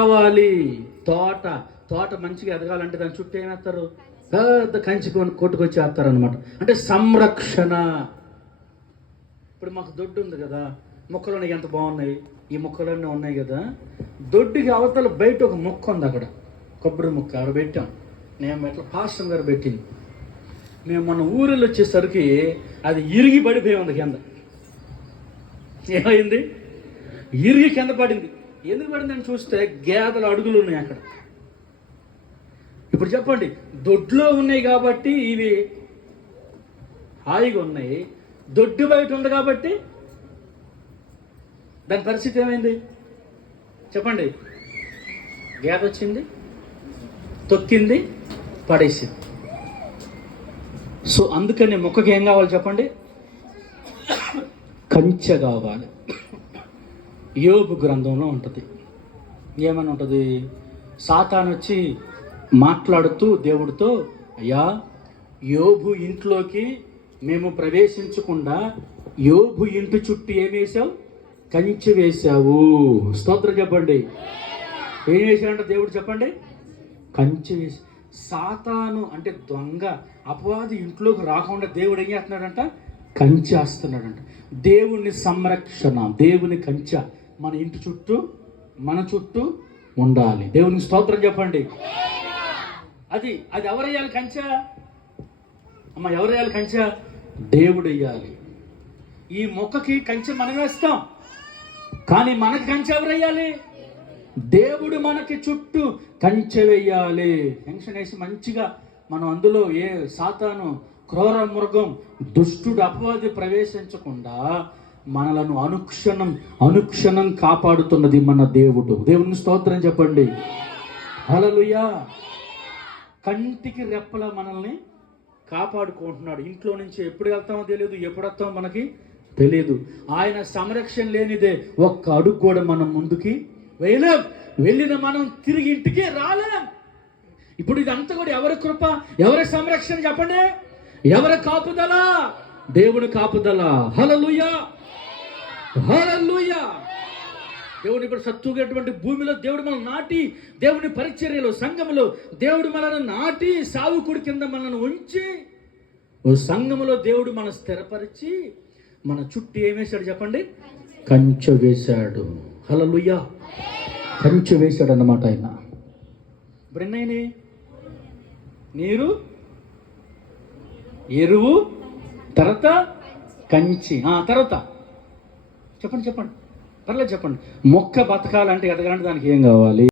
కావాలి. తోట మంచిగా ఎదగాలంటే దాని చుట్టూ ఏమేస్తారు? పెద్ద కంచి కొట్టుకొచ్చి వేస్తారనమాట. అంటే సంరక్షణ. ఇప్పుడు మాకు దొడ్డు ఉంది కదా, మొక్కలు ఎంత బాగున్నాయి, ఈ మొక్కలన్నీ ఉన్నాయి కదా. దొడ్డుకి అవతల బయట ఒక మొక్క ఉంది, అక్కడ కొబ్బరి మొక్క అక్కడ పెట్టాం. నేను ఎట్లా పాస్టర్ గారు పెట్టింది. మేము మన ఊరిలో వచ్చేసరికి అది ఇరిగి పడిపోయి ఉంది కింద. ఏమైంది? ఇరిగి కింద పడింది. ఎందుకు పడిందని చూస్తే గేదెల అడుగులు ఉన్నాయి అక్కడ. ఇప్పుడు చెప్పండి, దొడ్లో ఉన్నాయి కాబట్టి ఇవి హాయిగా ఉన్నాయి, దొడ్డు బయట ఉంది కాబట్టి దాని పరిస్థితి ఏమైంది చెప్పండి? గేదె వచ్చింది, తొక్కింది, పడేసింది. సో అందుకని మొక్కకి ఏం కావాలి చెప్పండి? కంచె కావాలి. యోబు గ్రంథంలో ఉంటుంది. ఏమని ఉంటుంది? సాతాను వచ్చి మాట్లాడుతూ దేవుడితో, అయ్యా యోబు ఇంట్లోకి మేము ప్రవేశించకుండా యోబు ఇంటి చుట్టూ ఏమేసావు? కంచె వేశావు. స్తోత్రం చెప్పండి. ఏం వేసాడంట దేవుడు చెప్పండి? కంచె వేసి. సాతాను అంటే దొంగ, అపవాది ఇంట్లోకి రాకుండా దేవుడు ఏం చేస్తున్నాడంట? కంచె వేస్తున్నాడంట. దేవుని సంరక్షణ, దేవుని కంచె మన ఇంటి చుట్టూ, మన చుట్టూ ఉండాలి. దేవునికి స్తోత్రం చెప్పండి. అది ఎవరు వేయాలి కంచె? అమ్మ, ఎవరు వేయాలి కంచె? దేవుడు వేయాలి. ఈ మొక్కకి కంచె మనం వేస్తాం, కానీ మనకి కంచె ఎవరు వేయాలి? దేవుడు మనకి చుట్టూ కంచె వేయాలి. టెన్షన్ వేసి మంచిగా మనం అందులో ఏ సాతాను, క్రూర మృగం, దుష్టుడు, అపవాది ప్రవేశించకుండా మనలను అనుక్షణం కాపాడుతున్నది మన దేవుడు. దేవుని స్తోత్రం చెప్పండి. హల్లెలూయా. కంటికి రెప్పలా మనల్ని కాపాడుకుంటున్నాడు. ఇంట్లో నుంచి ఎప్పుడు వెళ్తామో తెలియదు, ఎప్పుడు వస్తామో మనకి తెలియదు. ఆయన సంరక్షణ లేనిదే ఒక్క అడుగు కూడా మనం ముందుకి వేయలేం. వెళ్ళిన మనం తిరిగి ఇంటికి రాలేం. ఇప్పుడు ఇదంతా కూడా ఎవరి కృప, ఎవరి సంరక్షణ చెప్పండి? ఎవరి కాపుదల? దేవుని కాపుదల. హల్లెలూయా, హల్లెలూయా. దేవుడు ఇప్పుడు సత్తుగటువంటి భూమిలో దేవుడు మనల్ని నాటి, దేవుని పరిచర్యలో, సంఘములో దేవుడు మనల్ని నాటి, సావుకుడి కింద మనల్ని ఉంచి, ఓ సంఘములో దేవుడు మనం స్థిరపరిచి మన చుట్టూ ఏమేశాడు చెప్పండి? కంచె వేశాడు. హల్లెలూయా. కంచె వేశాడు అన్నమాట ఆయన. ఇప్పుడు ఎన్నైనాయి? నీరు, ఎరువు, తర్వాత కంచి, తర్వాత చెప్పండి పర్లేదు చెప్పండి. మొక్క బతకాలంటే ఎదగాలంటే దానికి ఏం కావాలి?